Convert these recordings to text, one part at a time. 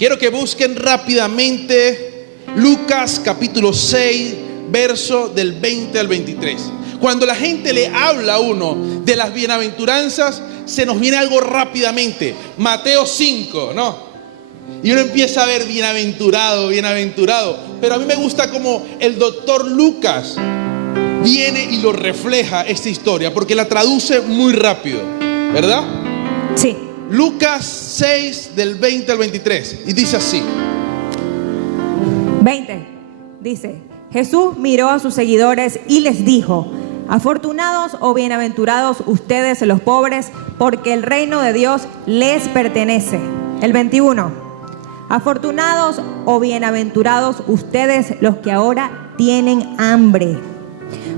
Quiero que busquen rápidamente Lucas capítulo 6, verso del 20 al 23. Cuando la gente le habla a uno de las bienaventuranzas, se nos viene algo rápidamente. Mateo 5, ¿no? Y uno empieza a ver bienaventurado, bienaventurado. Pero a mí me gusta como el doctor Lucas viene y lo refleja esta historia, porque la traduce muy rápido, ¿verdad? Sí. Lucas 6 del 20 al 23. Y dice así. 20. Dice: Jesús miró a sus seguidores y les dijo: afortunados o bienaventurados ustedes los pobres, porque el reino de Dios les pertenece. El 21. Afortunados o bienaventurados ustedes los que ahora tienen hambre,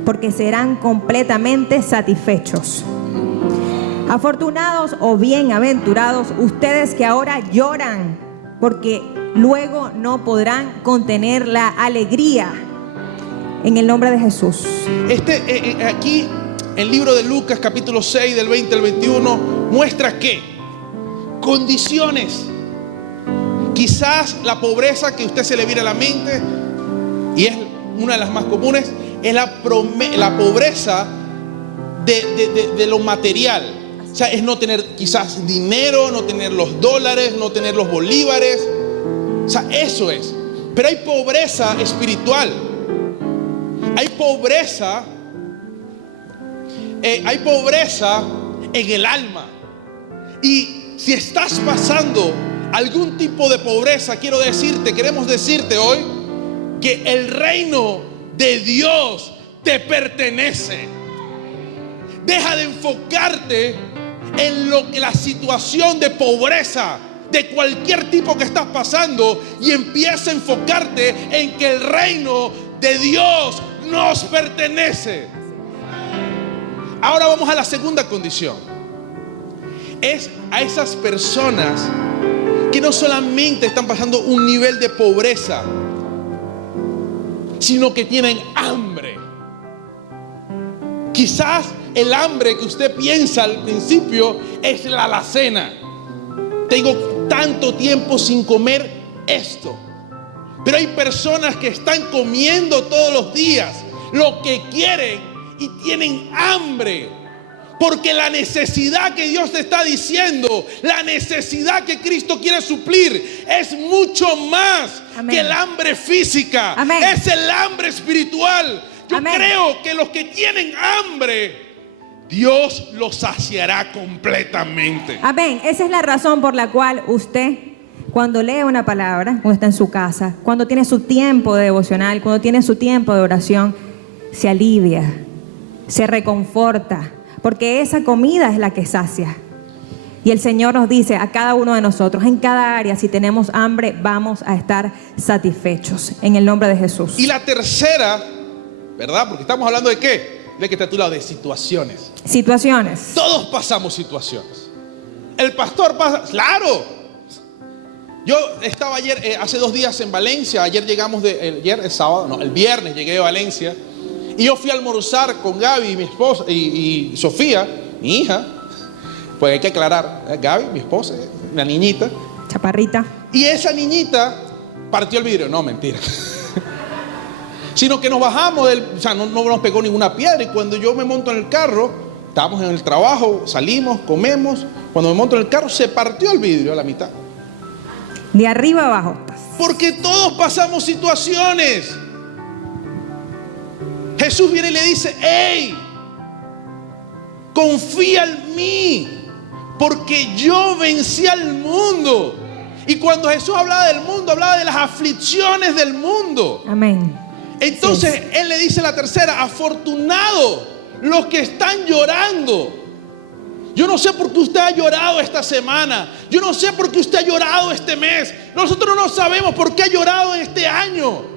porque serán completamente satisfechos. Afortunados o bienaventurados ustedes que ahora lloran, porque luego no podrán contener la alegría. En el nombre de Jesús. Aquí el libro de Lucas capítulo 6 del 20 al 21 muestra que condiciones, quizás la pobreza que a usted se le viene a la mente, y es una de las más comunes, es la pobreza de lo material. O sea, es no tener quizás dinero, no tener los dólares, no tener los bolívares. O sea, eso es. Pero hay pobreza espiritual. Hay pobreza en el alma. Y si estás pasando algún tipo de pobreza, queremos decirte hoy que el reino de Dios te pertenece. Deja de enfocarte en la situación de pobreza de cualquier tipo que estás pasando y empieza a enfocarte en que el reino de Dios nos pertenece. Ahora vamos a la segunda condición. Es a esas personas que no solamente están pasando un nivel de pobreza, sino que tienen hambre. Quizás el hambre que usted piensa al principio es la alacena. Tengo tanto tiempo sin comer esto. Pero hay personas que están comiendo todos los días lo que quieren y tienen hambre. Porque la necesidad que Dios te está diciendo, la necesidad que Cristo quiere suplir, es mucho más que el hambre física. Amén. Es el hambre espiritual. Yo Amén. creo que los que tienen hambre, Dios los saciará completamente. Amén. Esa es la razón por la cual usted, cuando lee una palabra, cuando está en su casa, cuando tiene su tiempo de devocional, cuando tiene su tiempo de oración, se alivia, se reconforta, porque esa comida es la que sacia. Y el Señor nos dice a cada uno de nosotros, en cada área, si tenemos hambre, vamos a estar satisfechos, en el nombre de Jesús. Y la tercera, ¿verdad? Porque estamos hablando de ¿qué? De que está titulado de situaciones. Situaciones. Todos pasamos situaciones. El pastor pasa, claro. Yo estaba ayer, hace 2 días en Valencia. Ayer llegamos el viernes llegué de Valencia. Y yo fui a almorzar con Gaby, mi esposa, y Sofía, mi hija. Pues hay que aclarar, Gaby, mi esposa, la niñita. Chaparrita. Y esa niñita partió el vidrio. No, mentira. Sino que nos bajamos no nos pegó ninguna piedra. Y cuando yo me monto en el carro, estábamos en el trabajo, salimos, comemos. Cuando me monto en el carro, se partió el vidrio a la mitad. De arriba abajo. Porque todos pasamos situaciones. Jesús viene y le dice: hey, confía en mí, porque yo vencí al mundo. Y cuando Jesús hablaba del mundo, hablaba de las aflicciones del mundo. Amén. Entonces Sí. Él le dice la tercera: afortunados los que están llorando. Yo no sé por qué usted ha llorado esta semana. Yo no sé por qué usted ha llorado este mes. Nosotros no sabemos por qué ha llorado este año.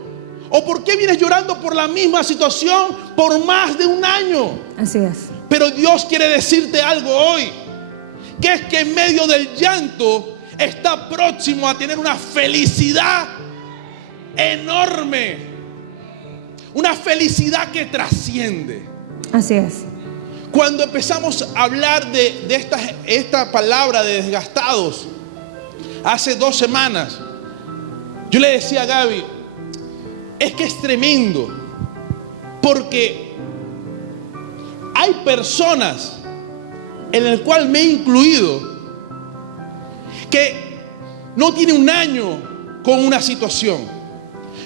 O por qué vienes llorando por la misma situación por más de un año. Así es. Pero Dios quiere decirte algo hoy, que es que en medio del llanto está próximo a tener una felicidad enorme. Una felicidad que trasciende. Así es. Cuando empezamos a hablar de esta palabra de desgastados, hace 2 semanas, Yo le decía a Gaby, es que es tremendo, porque hay personas, en el cual me he incluido, que no tiene un año con una situación,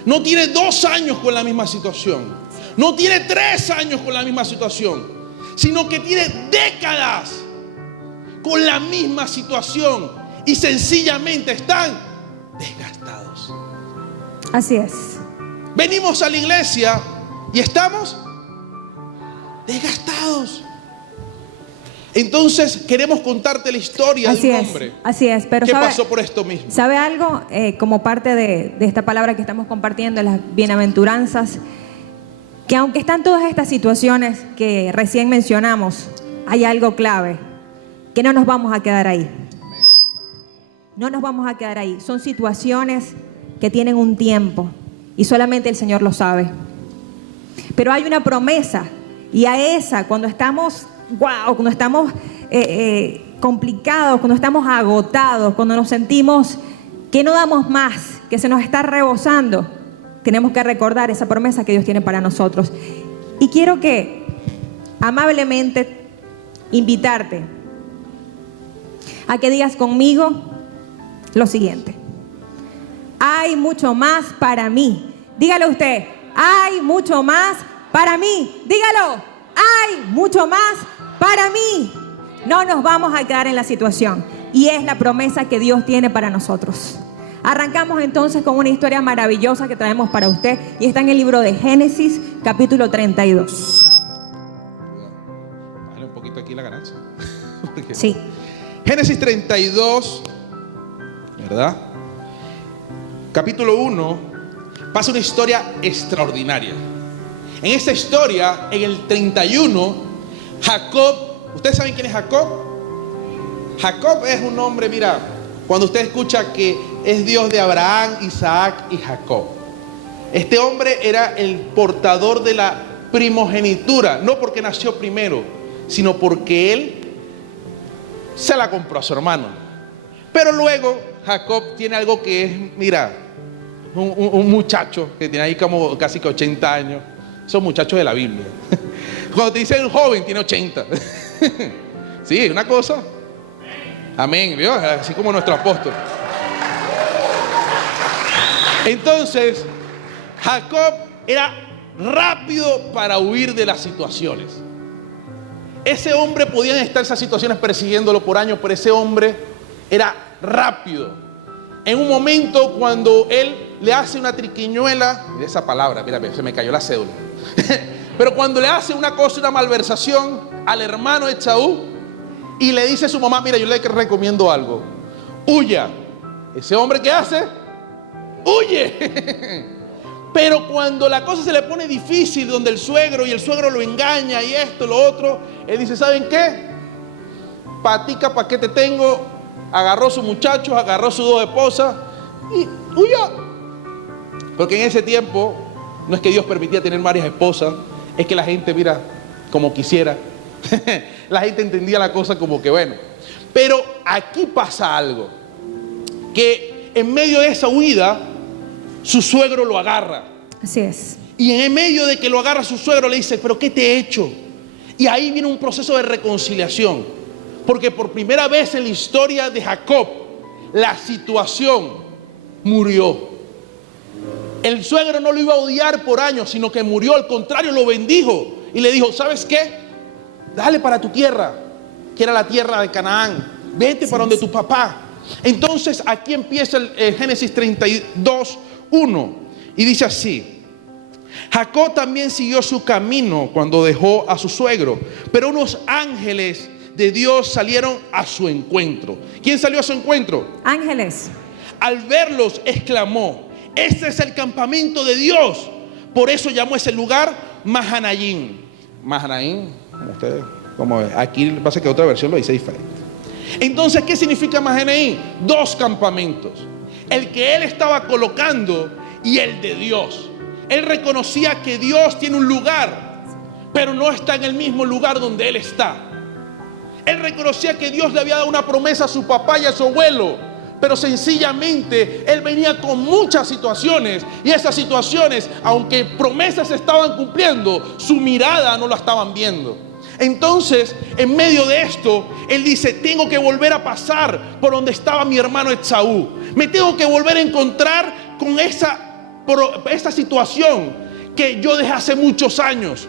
no tiene 2 años con la misma situación, no tiene 3 años con la misma situación, sino que tiene décadas con la misma situación y sencillamente están desgastados. Así es. Venimos a la iglesia y estamos desgastados. Entonces queremos contarte la historia de un hombre así es, pero que pasó por esto mismo. ¿Sabe algo? Como parte de esta palabra que estamos compartiendo, las bienaventuranzas, que aunque están todas estas situaciones que recién mencionamos, hay algo clave, que no nos vamos a quedar ahí. No nos vamos a quedar ahí. Son situaciones que tienen un tiempo y solamente el Señor lo sabe. Pero hay una promesa, y a esa, cuando estamos cuando estamos complicados, cuando estamos agotados, cuando nos sentimos que no damos más, que se nos está rebosando, tenemos que recordar esa promesa que Dios tiene para nosotros. Y quiero que amablemente invitarte a que digas conmigo lo siguiente: hay mucho más para mí. Dígalo usted: hay mucho más para mí. Dígalo: hay mucho más para mí. No nos vamos a quedar en la situación, y es la promesa que Dios tiene para nosotros. Arrancamos entonces con una historia maravillosa que traemos para usted, y está en el libro de Génesis, capítulo 32. Dale un poquito aquí la ganancia. Sí. Génesis 32, ¿verdad? Capítulo 1, pasa una historia extraordinaria. En esta historia, en el 31, Jacob, ¿ustedes saben quién es Jacob? Jacob es un hombre, mira, cuando usted escucha que es Dios de Abraham, Isaac y Jacob. Este hombre era el portador de la primogenitura, no porque nació primero, sino porque él se la compró a su hermano. Pero luego Jacob tiene algo que es, mira, un muchacho que tiene ahí como casi que 80 años. Son muchachos de la Biblia. Cuando te dicen joven, tiene 80. Sí, una cosa. Amén, ¿vio? Así como nuestro apóstol. Entonces, Jacob era rápido para huir de las situaciones. Ese hombre, podían estar esas situaciones persiguiéndolo por años, pero ese hombre era rápido. En un momento, cuando él le hace una triquiñuela, mira esa palabra, mira, se me cayó la cédula. Pero cuando le hace una cosa, una malversación al hermano de Esaú, y le dice a su mamá: mira, yo le recomiendo algo, huya. Ese hombre, ¿qué hace? Huye. Pero cuando la cosa se le pone difícil, donde el suegro lo engaña y esto, lo otro, él dice: ¿saben qué? Patica, ¿para qué te tengo? Agarró sus muchachos, agarró sus 2 esposas y huyó. Porque en ese tiempo no es que Dios permitía tener varias esposas, es que la gente, mira, como quisiera. La gente entendía la cosa como que bueno. Pero aquí pasa algo, que en medio de esa huida, su suegro lo agarra. Así es. Y en medio de que lo agarra su suegro, le dice: ¿pero qué te he hecho? Y ahí viene un proceso de reconciliación, porque por primera vez en la historia de Jacob, la situación murió. El suegro no lo iba a odiar por años, sino que murió, al contrario, lo bendijo y le dijo: ¿sabes qué? Dale para tu tierra, que era la tierra de Canaán. Vete para donde tu papá. Entonces aquí empieza el Génesis 32, 1, y dice así: Jacob también siguió su camino cuando dejó a su suegro, pero unos ángeles de Dios salieron a su encuentro. ¿Quién salió a su encuentro? Ángeles. Al verlos exclamó: este es el campamento de Dios. Por eso llamó ese lugar Mahanayim. Mahanayim, como aquí pasa que otra versión lo dice diferente. Entonces, ¿qué significa Mahanayim? 2 campamentos. El que él estaba colocando y el de Dios. Él reconocía que Dios tiene un lugar, pero no está en el mismo lugar donde él está. Él reconocía que Dios le había dado una promesa a su papá y a su abuelo, pero sencillamente él venía con muchas situaciones, y esas situaciones, aunque promesas se estaban cumpliendo, su mirada no la estaban viendo. Entonces, en medio de esto, él dice: tengo que volver a pasar por donde estaba mi hermano Esaú. Me tengo que volver a encontrar con esta situación que yo dejé hace muchos años.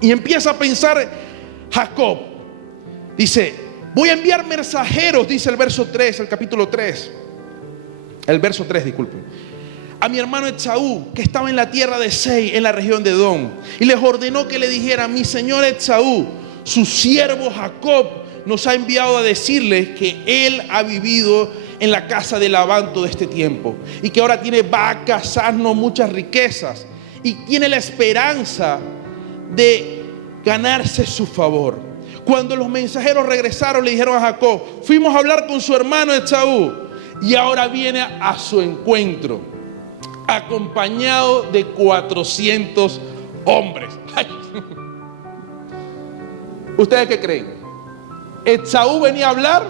Y empieza a pensar Jacob. Dice: voy a enviar mensajeros, dice el verso 3, el capítulo 3. El verso 3, disculpen. A mi hermano Esaú, que estaba en la tierra de Sei, en la región de Edom. Y les ordenó que le dijera: mi señor Esaú, su siervo Jacob, nos ha enviado a decirles que él ha vivido en la casa de Labán todo este tiempo, y que ahora tiene vacas, asnos, muchas riquezas, y tiene la esperanza de ganarse su favor. Cuando los mensajeros regresaron, le dijeron a Jacob: fuimos a hablar con su hermano Esaú, y ahora viene a su encuentro, acompañado de 400 hombres. Ay. ¿Ustedes qué creen? ¿Esaú venía a hablar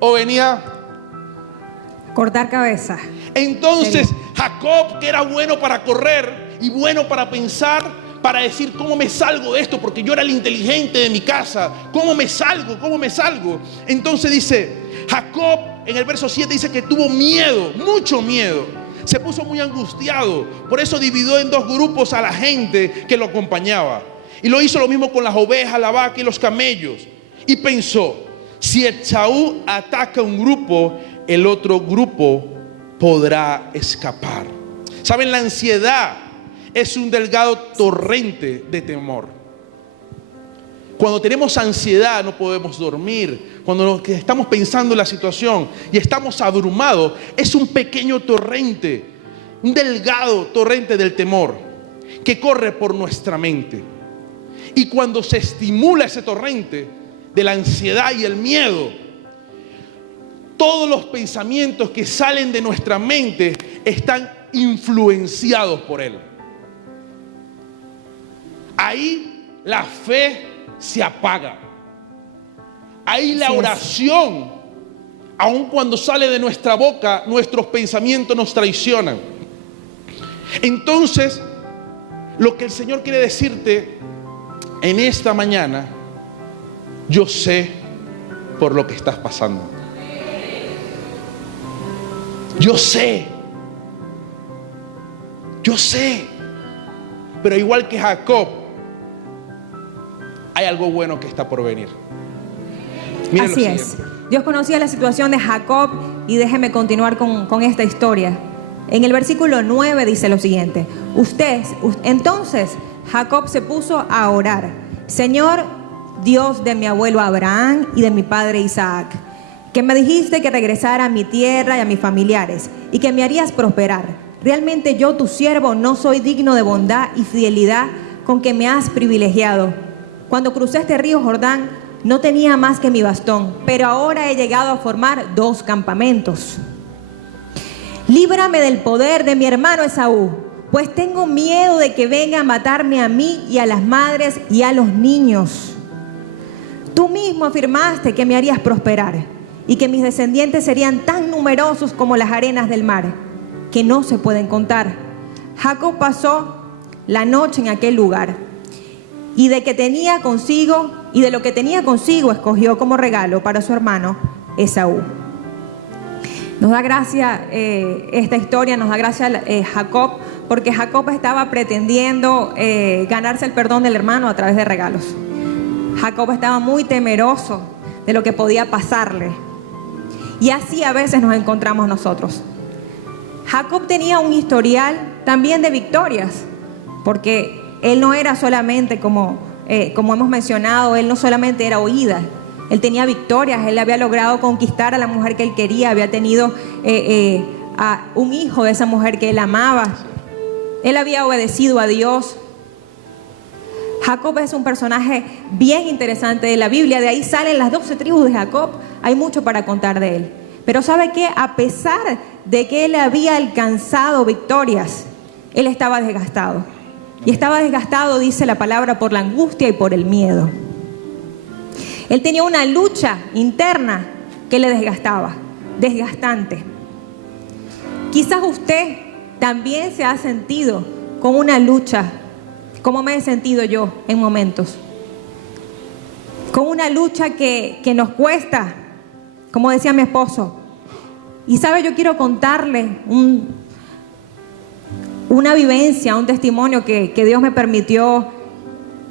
o venía a cortar cabeza? Entonces Jacob, que era bueno para correr y bueno para pensar, para decir: ¿cómo me salgo de esto? Porque yo era el inteligente de mi casa. ¿Cómo me salgo? ¿Cómo me salgo? Entonces dice Jacob, en el verso 7 dice que tuvo miedo, mucho miedo. Se puso muy angustiado. Por eso dividió en dos grupos a la gente que lo acompañaba. Y lo hizo lo mismo con las ovejas, la vaca y los camellos. Y pensó: si Esaú ataca un grupo, el otro grupo podrá escapar. ¿Saben? La ansiedad es un delgado torrente de temor. Cuando tenemos ansiedad no podemos dormir. Cuando estamos pensando en la situación y estamos abrumados, es un pequeño torrente, un delgado torrente del temor que corre por nuestra mente. Y cuando se estimula ese torrente de la ansiedad y el miedo, todos los pensamientos que salen de nuestra mente están influenciados por él. Ahí la fe se apaga. Ahí la oración, aun cuando sale de nuestra boca, nuestros pensamientos nos traicionan. Entonces, lo que el Señor quiere decirte en esta mañana: yo sé por lo que estás pasando. Yo sé. Pero igual que Jacob, hay algo bueno que está por venir. Miren. Así es. Dios conocía la situación de Jacob, y déjeme continuar con esta historia. En el versículo 9 dice lo siguiente: entonces Jacob se puso a orar: Señor, Dios de mi abuelo Abraham y de mi padre Isaac, que me dijiste que regresara a mi tierra y a mis familiares, y que me harías prosperar. Realmente yo, tu siervo, no soy digno de bondad y fidelidad con que me has privilegiado. Cuando crucé este río Jordán, no tenía más que mi bastón, pero ahora he llegado a formar 2 campamentos. Líbrame del poder de mi hermano Esaú, pues tengo miedo de que venga a matarme a mí y a las madres y a los niños. Tú mismo afirmaste que me harías prosperar y que mis descendientes serían tan numerosos como las arenas del mar, que no se pueden contar. Jacob pasó la noche en aquel lugar, y de lo que tenía consigo escogió como regalo para su hermano Esaú. Nos da gracia esta historia, nos da gracia Jacob, porque Jacob estaba pretendiendo ganarse el perdón del hermano a través de regalos. Jacob estaba muy temeroso de lo que podía pasarle, y así a veces nos encontramos nosotros. Jacob tenía un historial también de victorias, porque él no era solamente, como hemos mencionado, él no solamente era oída, él tenía victorias. Él había logrado conquistar a la mujer que él quería, había tenido a un hijo de esa mujer que él amaba, él había obedecido a Dios. Jacob es un personaje bien interesante de la Biblia, de ahí salen las 12 tribus de Jacob, hay mucho para contar de él. Pero ¿sabe qué? A pesar de que él había alcanzado victorias, él estaba desgastado. Y estaba desgastado, dice la palabra, por la angustia y por el miedo. Él tenía una lucha interna que le desgastaba. desgastante. Quizás usted también se ha sentido con una lucha, como me he sentido yo en momentos. Con una lucha que nos cuesta, como decía mi esposo. Y sabe, yo quiero contarle una vivencia, un testimonio que Dios me permitió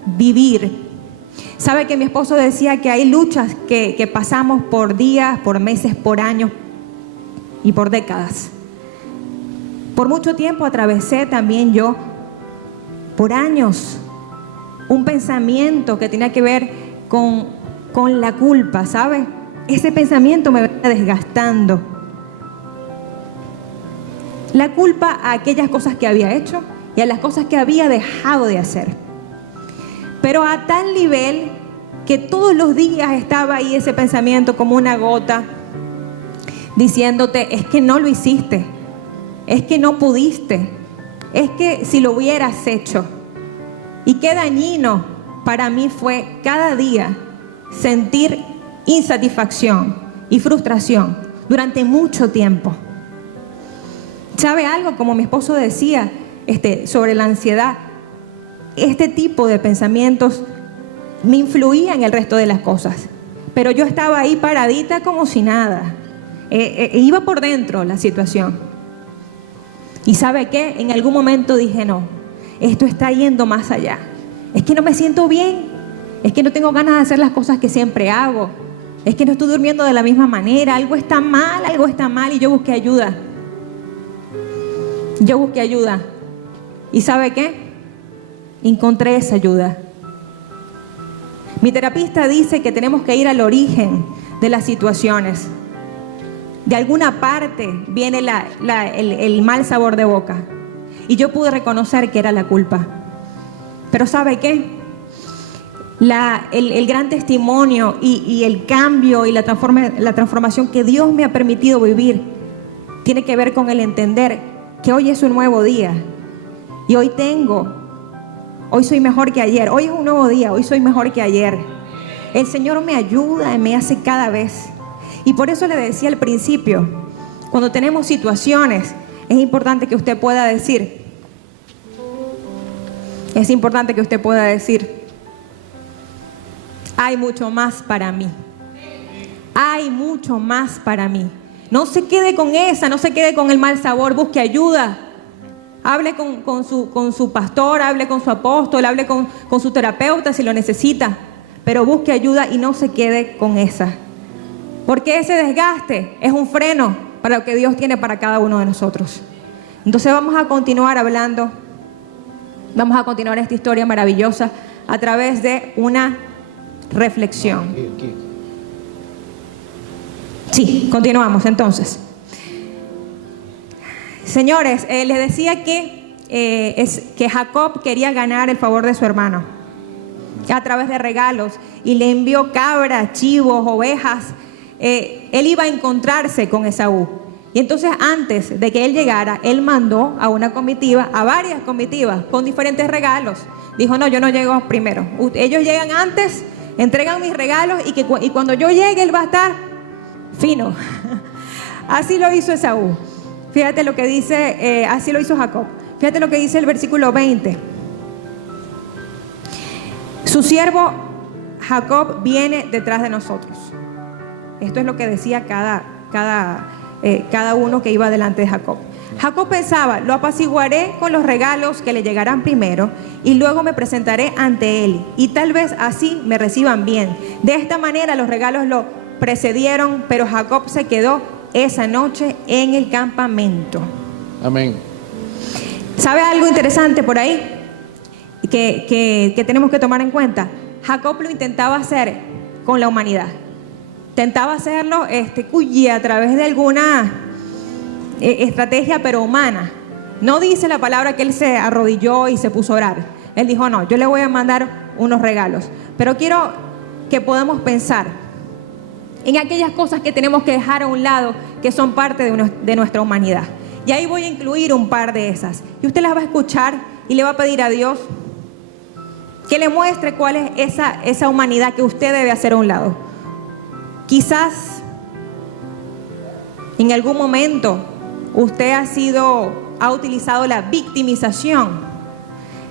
vivir. Sabe que mi esposo decía que hay luchas que pasamos por días, por meses, por años y por décadas. Por mucho tiempo atravesé también yo, por años, un pensamiento que tenía que ver con la culpa, ¿sabe? Ese pensamiento me venía desgastando. La culpa a aquellas cosas que había hecho y a las cosas que había dejado de hacer. Pero a tal nivel que todos los días estaba ahí ese pensamiento como una gota diciéndote: es que no lo hiciste, es que no pudiste, es que si lo hubieras hecho. Y qué dañino para mí fue cada día sentir insatisfacción y frustración durante mucho tiempo. ¿Sabe algo? Como mi esposo decía sobre la ansiedad, este tipo de pensamientos me influían en el resto de las cosas, pero yo estaba ahí paradita como si nada. Iba por dentro la situación. Y ¿sabe qué? En algún momento dije: no, esto está yendo más allá. Es que no me siento bien, es que no tengo ganas de hacer las cosas que siempre hago, es que no estoy durmiendo de la misma manera, algo está mal, y yo busqué ayuda. ¿Y sabe qué? Encontré esa ayuda. Mi terapista dice que tenemos que ir al origen de las situaciones. De alguna parte viene el mal sabor de boca. Y yo pude reconocer que era la culpa. Pero ¿sabe qué? El gran testimonio y el cambio y la transformación que Dios me ha permitido vivir tiene que ver con el entender que hoy es un nuevo día. Y hoy soy mejor que ayer. Hoy es un nuevo día, hoy soy mejor que ayer. El Señor me ayuda y me hace cada vez. Y por eso le decía al principio, cuando tenemos situaciones, es importante que usted pueda decir, hay mucho más para mí. Hay mucho más para mí. No se quede con no se quede con el mal sabor, busque ayuda. Hable con su pastor, hable con su apóstol, hable con su terapeuta si lo necesita. Pero busque ayuda y no se quede con esa. Porque ese desgaste es un freno para lo que Dios tiene para cada uno de nosotros. Entonces vamos a continuar hablando. Vamos a continuar esta historia maravillosa a través de una reflexión. Sí, continuamos entonces. Señores, les decía que Jacob quería ganar el favor de su hermano a través de regalos y le envió cabras, chivos, ovejas. Él iba a encontrarse con Esaú. Y entonces antes de que él llegara, él mandó a una comitiva, a varias comitivas, con diferentes regalos. Dijo: no, yo no llego primero. Ellos llegan antes, entregan mis regalos y cuando yo llegue él va a estar fino. Así lo hizo Esaú. Fíjate lo que dice, así lo hizo Jacob. Fíjate lo que dice el versículo 20. Su siervo Jacob viene detrás de nosotros. Esto es lo que decía cada uno que iba delante de Jacob. Jacob pensaba: lo apaciguaré con los regalos que le llegarán primero y luego me presentaré ante él y tal vez así me reciban bien. De esta manera los regalos lo precedieron, pero Jacob se quedó esa noche en el campamento. Amén. ¿Sabe algo interesante por ahí que tenemos que tomar en cuenta? Jacob lo intentaba hacer con la humanidad. Intentaba hacerlo a través de alguna estrategia, pero humana. No dice la palabra que él se arrodilló y se puso a orar. Él dijo: no, yo le voy a mandar unos regalos. Pero quiero que podamos pensar en aquellas cosas que tenemos que dejar a un lado, que son parte de nuestra humanidad. Y ahí voy a incluir un par de esas. Y usted las va a escuchar y le va a pedir a Dios que le muestre cuál es esa humanidad que usted debe hacer a un lado. Quizás En algún momento usted ha utilizado la victimización.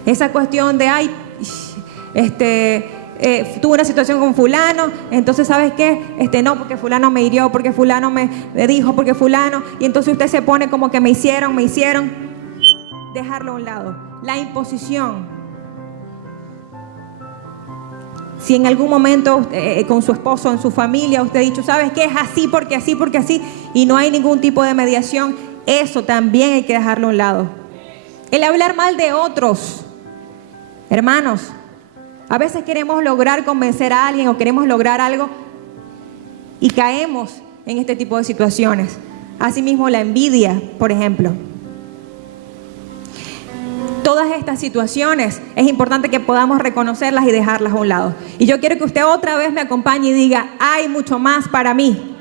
Esa cuestión de, tuve una situación con fulano, entonces ¿sabes qué? No, porque fulano me hirió, porque fulano me dijo, porque fulano, y entonces usted se pone como que me hicieron. Dejarlo a un lado. La imposición. Si en algún momento con su esposo, en su familia, usted ha dicho, ¿sabes qué? Es así, porque así, y no hay ningún tipo de mediación, eso también hay que dejarlo a un lado. El hablar mal de otros. Hermanos, a veces queremos lograr convencer a alguien o queremos lograr algo y caemos en este tipo de situaciones. Asimismo, la envidia, por ejemplo. Todas estas situaciones es importante que podamos reconocerlas y dejarlas a un lado. Y yo quiero que usted otra vez me acompañe y diga, hay mucho más para mí.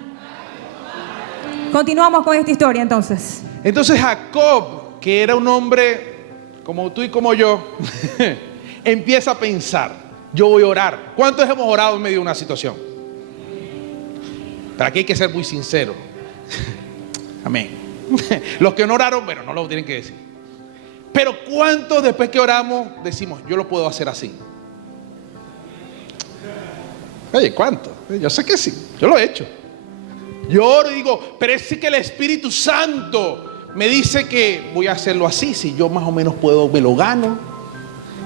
Continuamos con esta historia entonces. Entonces Jacob, que era un hombre como tú y como yo, empieza a pensar, yo voy a orar. ¿Cuántos hemos orado en medio de una situación? Pero aquí hay que ser muy sincero. Amén. Los que no oraron, bueno, no lo tienen que decir. Pero ¿cuántos después que oramos decimos, yo lo puedo hacer así? Oye, ¿cuántos? Yo sé que sí, yo lo he hecho. Yo oro y digo, pero es que el Espíritu Santo me dice que voy a hacerlo así, si yo más o menos puedo, me lo gano.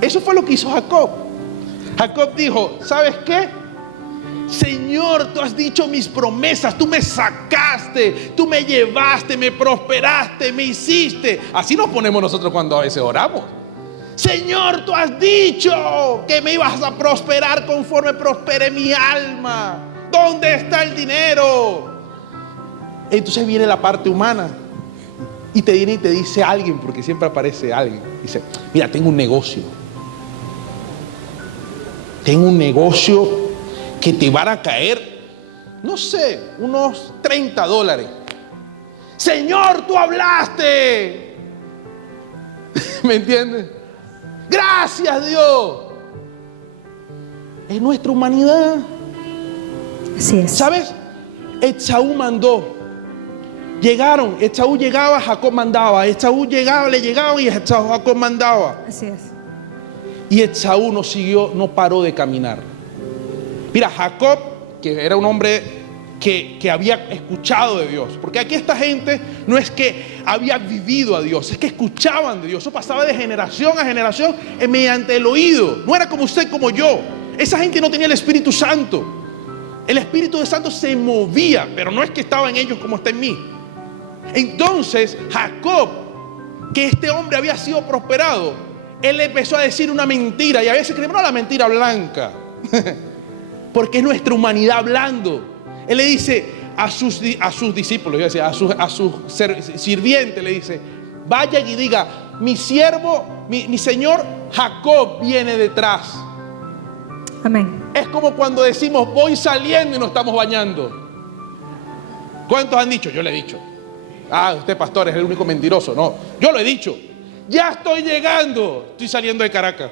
Eso fue lo que hizo Jacob. Jacob dijo, ¿sabes qué? Señor, tú has dicho mis promesas, tú me sacaste, tú me llevaste, me prosperaste, me hiciste. Así nos ponemos nosotros cuando a veces oramos. Señor, tú has dicho que me ibas a prosperar conforme prospere mi alma. ¿Dónde está el dinero? Entonces viene la parte humana y te viene y te dice alguien, porque siempre aparece alguien. Dice, mira, tengo un negocio. Tengo un negocio que te van a caer, no sé, unos $30. Señor, tú hablaste. ¿Me entiendes? Gracias, Dios. Es nuestra humanidad. Así es. ¿Sabes? Esaú mandó. Llegaron, Esaú llegaba, Jacob mandaba. Esaú llegaba, le llegaba y Jacob mandaba. Así es. Y Esaú no paró de caminar. Mira, Jacob, que era un hombre que había escuchado de Dios, porque aquí esta gente no es que había vivido a Dios, es que escuchaban de Dios. Eso pasaba de generación a generación mediante el oído. No era como usted, como yo. Esa gente no tenía el Espíritu Santo. El Espíritu Santo se movía, pero no es que estaba en ellos como está en mí. Entonces Jacob, que este hombre había sido prosperado, él empezó a decir una mentira, y a veces creemos la mentira blanca porque es nuestra humanidad hablando. Él le dice a sus discípulos, a sus sirvientes, le dice, vayan y diga, mi siervo, mi señor Jacob viene detrás. Amén. Es como cuando decimos, voy saliendo y nos estamos bañando. ¿Cuántos han dicho? Yo le he dicho. Ah, usted pastor es el único mentiroso. No, yo lo he dicho. Ya estoy llegando, estoy saliendo de Caracas.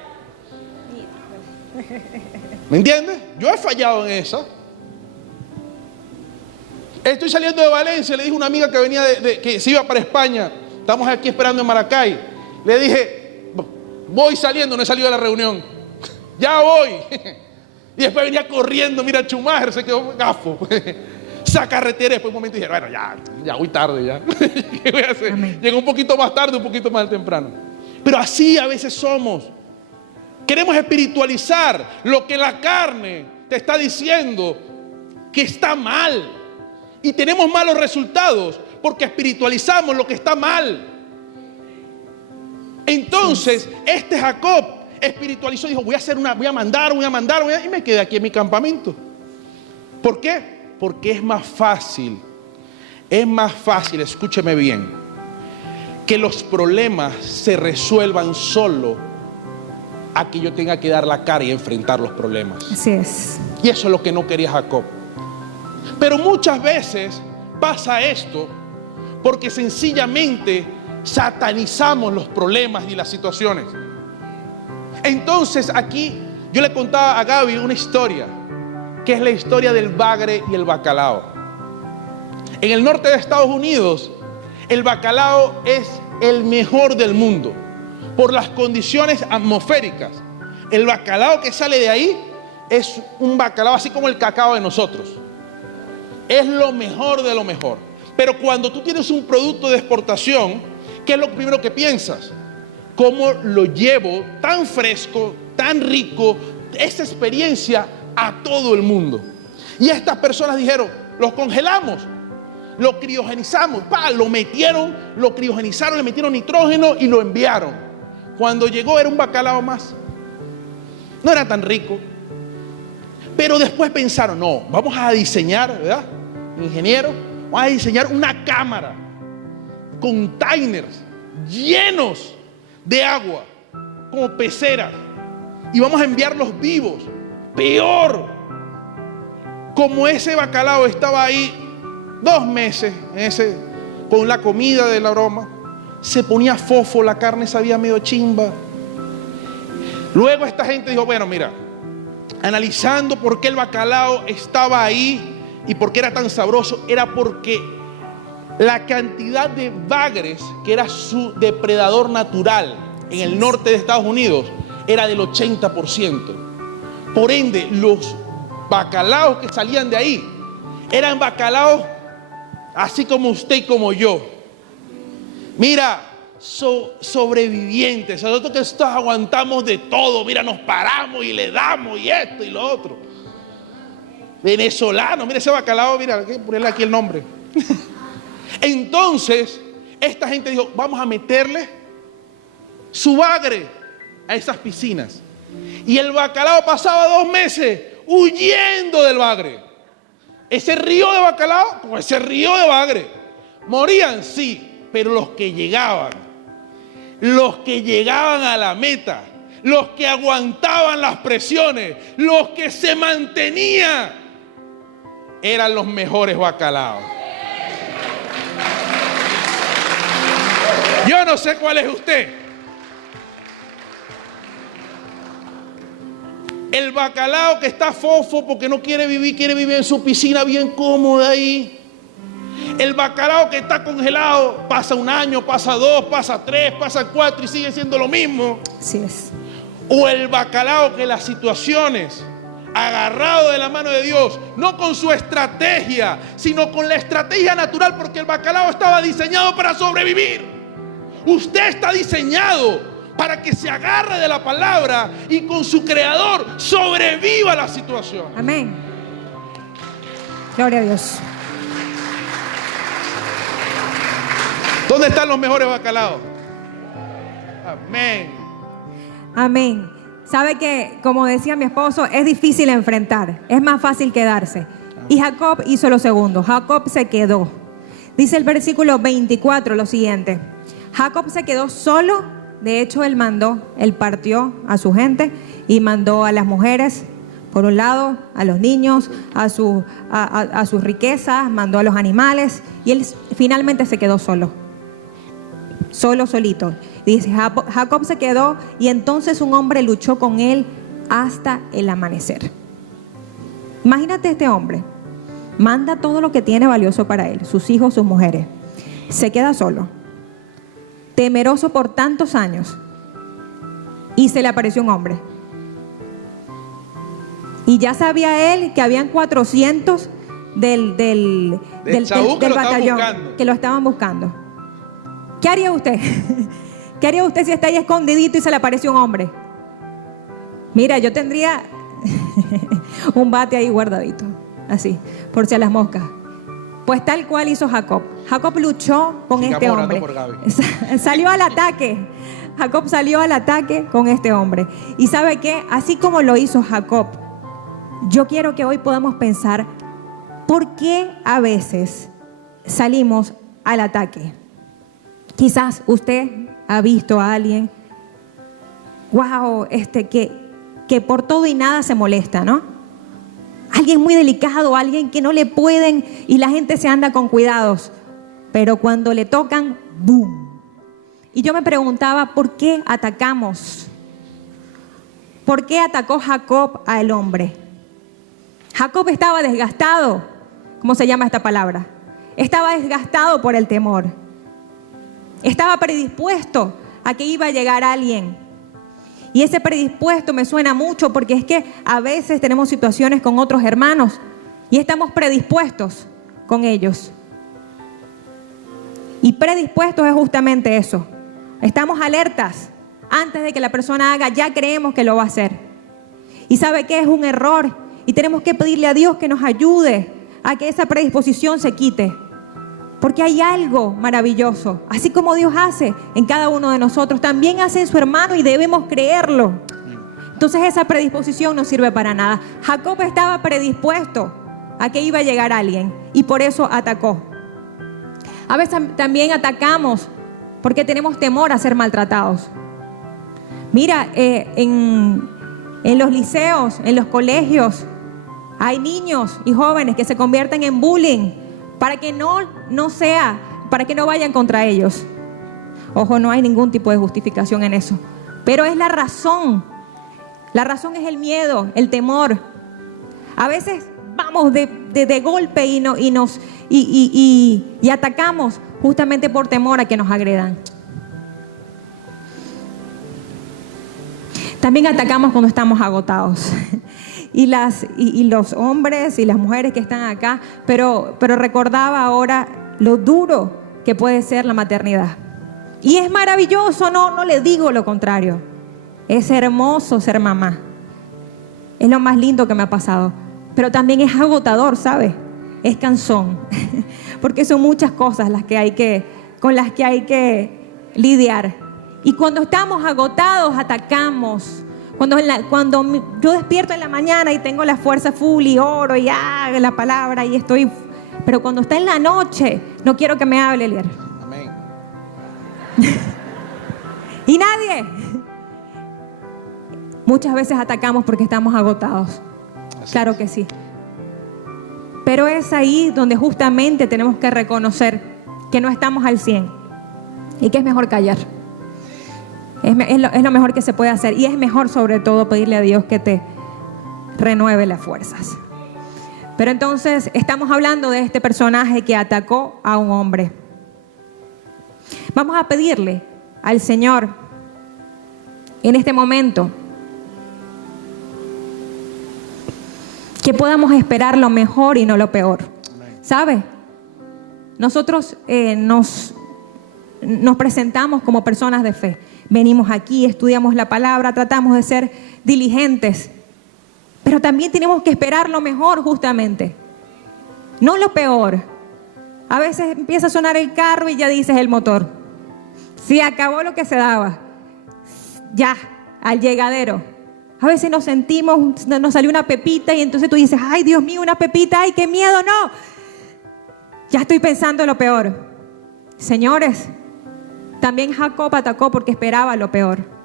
¿Me entiendes? Yo he fallado en esa. Estoy saliendo de Valencia, le dije a una amiga que venía que se iba para España. Estamos aquí esperando en Maracay. Le dije, voy saliendo, no he salido de la reunión. Ya voy. Y después venía corriendo, mira, Schumacher se quedó gafo. Esa carretera, después un momento dije, bueno, ya voy tarde ya. ¿Qué voy a hacer? Amén. Llegó un poquito más tarde, un poquito más temprano. Pero así a veces somos. Queremos espiritualizar lo que la carne te está diciendo que está mal. Y tenemos malos resultados porque espiritualizamos lo que está mal. Entonces, este Jacob espiritualizó y dijo, voy a mandar, y me quedé aquí en mi campamento. ¿Por qué? Porque es más fácil, escúcheme bien, que los problemas se resuelvan solo a que yo tenga que dar la cara y enfrentar los problemas. Así es. Y eso es lo que no quería Jacob. Pero muchas veces pasa esto porque sencillamente satanizamos los problemas y las situaciones. Entonces aquí yo le contaba a Gaby una historia, que es la historia del bagre y el bacalao. En el norte de Estados Unidos, el bacalao es el mejor del mundo por las condiciones atmosféricas. El bacalao que sale de ahí es un bacalao así como el cacao de nosotros. Es lo mejor de lo mejor. Pero cuando tú tienes un producto de exportación, ¿qué es lo primero que piensas? ¿Cómo lo llevo tan fresco, tan rico, esa experiencia a todo el mundo? Y estas personas dijeron, lo congelamos, lo criogenizamos, lo criogenizaron, le metieron nitrógeno y lo enviaron. Cuando llegó era un bacalao más. No era tan rico. Pero después pensaron, no, vamos a diseñar, ¿verdad? Ingeniero, vamos a diseñar una cámara, containers llenos de agua, como peceras, y vamos a enviarlos vivos. Peor, como ese bacalao estaba ahí 2 meses con la comida de la broma, se ponía fofo, la carne sabía medio chimba. Luego esta gente dijo, bueno, mira, analizando por qué el bacalao estaba ahí y por qué era tan sabroso, era porque la cantidad de bagres, que era su depredador natural en el norte de Estados Unidos, era del 80%. Por ende, los bacalaos que salían de ahí eran bacalaos así como usted y como yo. Mira, sobrevivientes. Nosotros que estos aguantamos de todo. Mira, nos paramos y le damos y esto y lo otro. Venezolano, mira ese bacalao, mira, hay que ponerle aquí el nombre. Entonces, esta gente dijo, vamos a meterle su bagre a esas piscinas. Y el bacalao pasaba 2 meses huyendo del bagre. Ese río de bacalao, con ese río de bagre. Morían, sí, pero los que llegaban a la meta, los que aguantaban las presiones, los que se mantenían, eran los mejores bacalaos. Yo no sé cuál es usted. El bacalao que está fofo porque no quiere vivir en su piscina bien cómoda ahí. El bacalao que está congelado, pasa 1 año, pasa 2, pasa 3, pasa 4 y sigue siendo lo mismo. Así es. O el bacalao que las situaciones, agarrado de la mano de Dios, no con su estrategia, sino con la estrategia natural, porque el bacalao estaba diseñado para sobrevivir. Usted está diseñado para que se agarre de la palabra y con su creador sobreviva la situación. Amén. Gloria a Dios. ¿Dónde están los mejores bacalaos? Amén. Amén. Sabe que, como decía mi esposo, es difícil enfrentar, es más fácil quedarse. Y Jacob hizo lo segundo. Jacob se quedó. Dice el versículo 24 lo siguiente: Jacob se quedó solo. De hecho, él partió a su gente y mandó a las mujeres, por un lado, a los niños, a sus riquezas, mandó a los animales, y él finalmente se quedó solito. Dice, Jacob se quedó, y entonces un hombre luchó con él hasta el amanecer. Imagínate este hombre, manda todo lo que tiene valioso para él, sus hijos, sus mujeres, se queda solo, temeroso por tantos años, y se le apareció un hombre. Y ya sabía él que habían 400 del batallón que lo estaban buscando. ¿Qué haría usted? ¿Qué haría usted si está ahí escondidito y se le aparece un hombre? Mira, yo tendría un bate ahí guardadito, así, por si a las moscas. Pues tal cual hizo Jacob. Jacob luchó con este hombre. Salió al ataque. Jacob salió al ataque con este hombre. Y ¿sabe qué? Así como lo hizo Jacob, yo quiero que hoy podamos pensar, ¿por qué a veces salimos al ataque? Quizás usted ha visto a alguien, wow, que por todo y nada se molesta, ¿no? Alguien muy delicado, alguien que no le pueden, y la gente se anda con cuidados, pero cuando le tocan, ¡boom! Y yo me preguntaba, ¿por qué atacamos? ¿Por qué atacó Jacob al hombre? Jacob estaba desgastado. ¿Cómo se llama esta palabra? estaba desgastado por el temor. Estaba predispuesto a que iba a llegar alguien. Y ese predispuesto me suena mucho porque es que a veces tenemos situaciones con otros hermanos y estamos predispuestos con ellos. Y predispuestos es justamente eso. Estamos alertas. Antes de que la persona haga, ya creemos que lo va a hacer. Y sabe que es un error. Y tenemos que pedirle a Dios que nos ayude a que esa predisposición se quite. Porque hay algo maravilloso. Así como Dios hace en cada uno de nosotros, también hace en su hermano y debemos creerlo. Entonces esa predisposición no sirve para nada. Jacob estaba predispuesto a que iba a llegar alguien y por eso atacó. A veces también atacamos porque tenemos temor a ser maltratados. Mira, en los liceos, en los colegios, hay niños y jóvenes que se convierten en bullying para que para que no vayan contra ellos. Ojo, no hay ningún tipo de justificación en eso. Pero es la razón. La razón es el miedo, el temor. A veces vamos de golpe y atacamos justamente por temor a que nos agredan. También atacamos cuando estamos agotados. Y los hombres y las mujeres que están acá, pero recordaba ahora lo duro que puede ser la maternidad. Y es maravilloso, no le digo lo contrario. Es hermoso ser mamá. Es lo más lindo que me ha pasado. Pero también es agotador, ¿sabes? Es cansón. Porque son muchas cosas con las que hay que lidiar. Y cuando estamos agotados, atacamos. Cuando yo despierto en la mañana y tengo la fuerza full y oro y la palabra y estoy... Pero cuando está en la noche, no quiero que me hable, Elier. Amén. Y nadie. Muchas veces atacamos porque estamos agotados. Claro que sí. Pero es ahí donde justamente tenemos que reconocer que no estamos al 100 y que es mejor callar. Es lo mejor que se puede hacer y es mejor sobre todo pedirle a Dios que te renueve las fuerzas. Pero entonces estamos hablando de este personaje que atacó a un hombre. Vamos a pedirle al Señor en este momento que podamos esperar lo mejor y no lo peor. ¿Sabe? Nosotros nos presentamos como personas de fe. Venimos aquí, estudiamos la palabra, tratamos de ser diligentes. Pero también tenemos que esperar lo mejor justamente. No lo peor. A veces empieza a sonar el carro y ya dices el motor. Se acabó lo que se daba. Ya, al llegadero. A veces nos sentimos, nos salió una pepita y entonces tú dices, ay Dios mío, una pepita, ay qué miedo, no. Ya estoy pensando en lo peor. Señores, también Jacob atacó porque esperaba lo peor.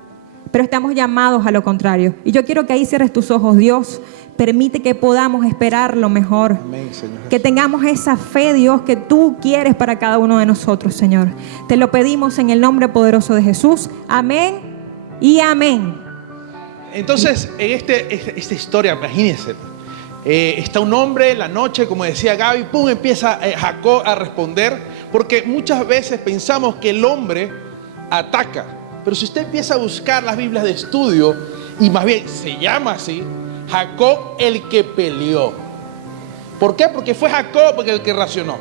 Pero estamos llamados a lo contrario. Y yo quiero que ahí cierres tus ojos. Dios, permite que podamos esperar lo mejor. Amén, Señor. Que tengamos esa fe, Dios, que tú quieres para cada uno de nosotros, Señor. Te lo pedimos en el nombre poderoso de Jesús. Amén y amén. Entonces, en esta historia, imagínense, está un hombre en la noche, como decía Gaby, pum, empieza Jacob a responder, porque muchas veces pensamos que el hombre ataca, pero si usted empieza a buscar las Biblias de estudio, y más bien se llama así, Jacob el que peleó. ¿Por qué? Porque fue Jacob el que racionó.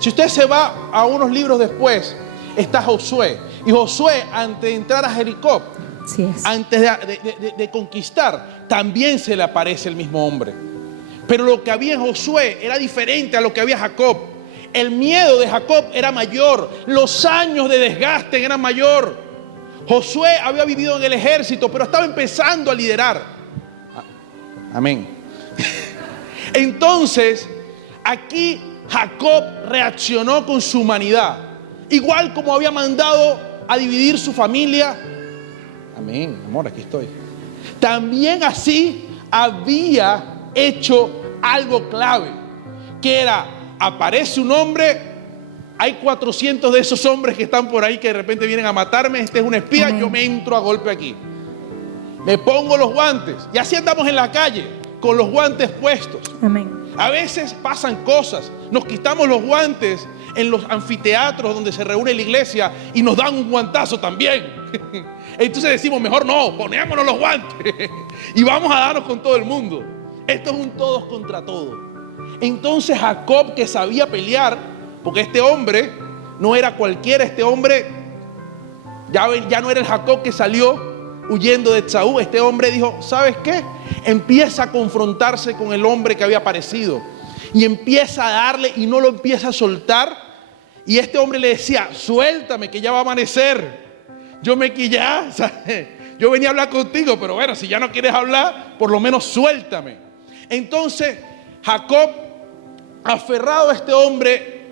Si usted se va a unos libros después, está Josué, y Josué antes de entrar a Jericó, antes de conquistar, también se le aparece el mismo hombre. Pero lo que había en Josué era diferente a lo que había en Jacob. El miedo de Jacob era mayor, los años de desgaste eran mayor. Josué había vivido en el ejército, pero estaba empezando a liderar. Amén. Entonces, aquí Jacob reaccionó con su humanidad, igual como había mandado a dividir su familia. Amén, amor, aquí estoy. También así había hecho algo clave, que era, aparece un hombre, hay 400 de esos hombres que están por ahí que de repente vienen a matarme, este es un espía. Amén. Yo me entro a golpe aquí, me pongo los guantes, y así andamos en la calle, con los guantes puestos. Amén. A veces pasan cosas, nos quitamos los guantes en los anfiteatros donde se reúne la iglesia y nos dan un guantazo también. Entonces decimos, mejor no, ponémonos los guantes y vamos a darnos con todo el mundo. Esto es un todos contra todos. Entonces Jacob, que sabía pelear, porque este hombre no era cualquiera, este hombre ya no era el Jacob que salió huyendo de Esaú. Este hombre dijo, ¿sabes qué? Empieza a confrontarse con el hombre que había aparecido y empieza a darle y no lo empieza a soltar. Y este hombre le decía, suéltame que ya va a amanecer. Yo me quillé, yo venía a hablar contigo, pero bueno, si ya no quieres hablar, por lo menos suéltame. Entonces Jacob, aferrado a este hombre,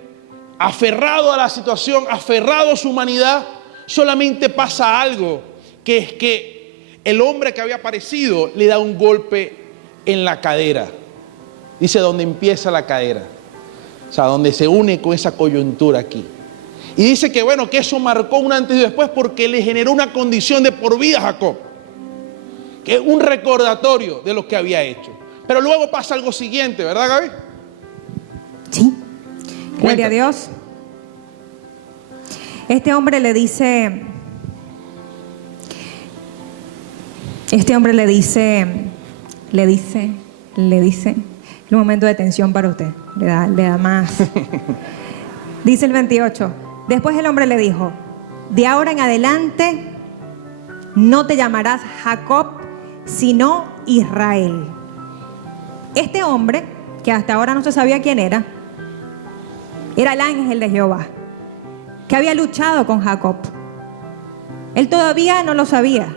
aferrado a la situación, aferrado a su humanidad, solamente pasa algo, que es que el hombre que había aparecido le da un golpe en la cadera. Dice, donde empieza la cadera, o sea, donde se une con esa coyuntura aquí. Y dice que bueno, que eso marcó un antes y después, porque le generó una condición de por vida a Jacob, que es un recordatorio de lo que había hecho. Pero luego pasa algo siguiente, ¿verdad, Gaby? Sí, gloria a Dios. Este hombre le dice, el momento de tensión para usted, le da más. Dice el 28, después el hombre le dijo, de ahora en adelante no te llamarás Jacob, sino Israel. Este hombre, que hasta ahora no se sabía quién era el ángel de Jehová, que había luchado con Jacob. Él todavía no lo sabía,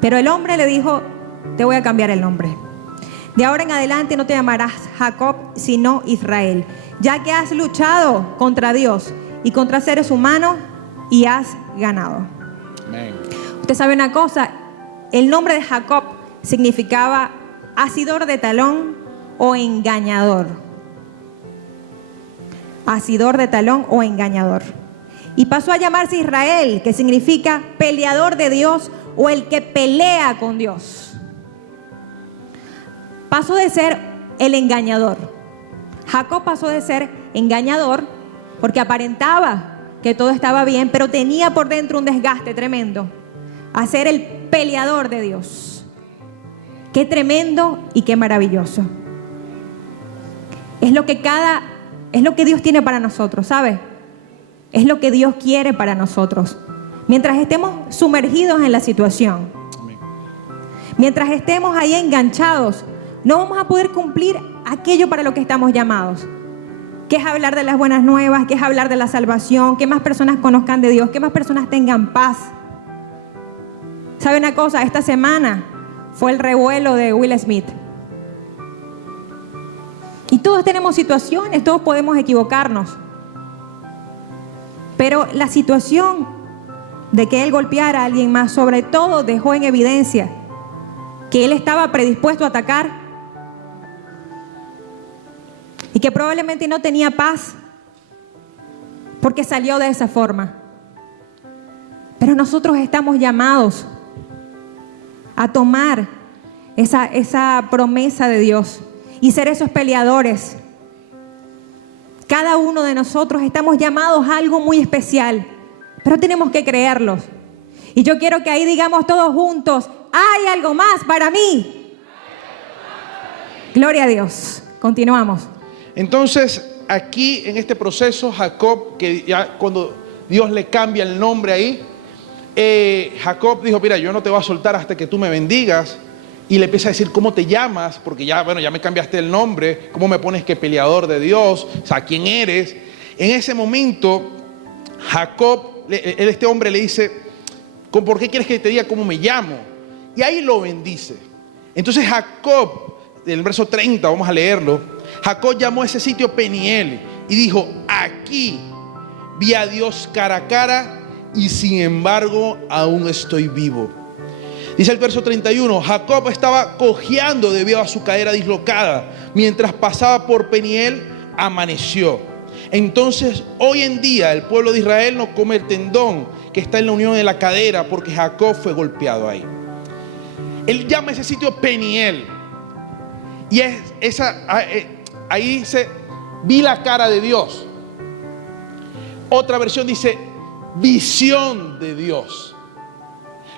pero el hombre le dijo, te voy a cambiar el nombre. De ahora en adelante no te llamarás Jacob, sino Israel, ya que has luchado contra Dios y contra seres humanos y has ganado. Amén. Usted sabe una cosa, el nombre de Jacob significaba asidor de talón o engañador. Asidor de talón o engañador. Y pasó a llamarse Israel, que significa peleador de Dios o el que pelea con Dios. Pasó de ser el engañador. Jacob pasó de ser engañador porque aparentaba que todo estaba bien, pero tenía por dentro un desgaste tremendo, a ser el peleador de Dios. Qué tremendo y qué maravilloso. Es lo que Dios tiene para nosotros, ¿sabe? Es lo que Dios quiere para nosotros. Mientras estemos sumergidos en la situación, mientras estemos ahí enganchados, no vamos a poder cumplir aquello para lo que estamos llamados, que es hablar de las buenas nuevas, que es hablar de la salvación, que más personas conozcan de Dios, que más personas tengan paz. ¿Sabe una cosa? Esta semana fue el revuelo de Will Smith. Y todos tenemos situaciones, todos podemos equivocarnos. Pero la situación de que él golpeara a alguien más, sobre todo dejó en evidencia que él estaba predispuesto a atacar y que probablemente no tenía paz porque salió de esa forma. Pero nosotros estamos llamados a tomar esa promesa de Dios y ser esos peleadores. Cada uno de nosotros estamos llamados a algo muy especial, pero tenemos que creerlos. Y yo quiero que ahí digamos todos juntos, hay algo más para mí. Gloria a Dios. Continuamos. Entonces, aquí en este proceso, Jacob, que ya cuando Dios le cambia el nombre ahí, Jacob dijo, mira, yo no te voy a soltar hasta que tú me bendigas. Y le empieza a decir, ¿cómo te llamas? Porque ya me cambiaste el nombre. ¿Cómo me pones que peleador de Dios? O sea, ¿quién eres? En ese momento, Jacob, este hombre le dice, ¿por qué quieres que te diga cómo me llamo? Y ahí lo bendice. Entonces Jacob, del verso 30, vamos a leerlo. Jacob llamó a ese sitio Peniel y dijo, aquí vi a Dios cara a cara y sin embargo aún estoy vivo. Dice el verso 31, Jacob estaba cojeando debido a su cadera dislocada. Mientras pasaba por Peniel, amaneció. Entonces, hoy en día, el pueblo de Israel no come el tendón que está en la unión de la cadera porque Jacob fue golpeado ahí. Él llama a ese sitio Peniel. Y ahí dice, vi la cara de Dios. Otra versión dice visión de Dios.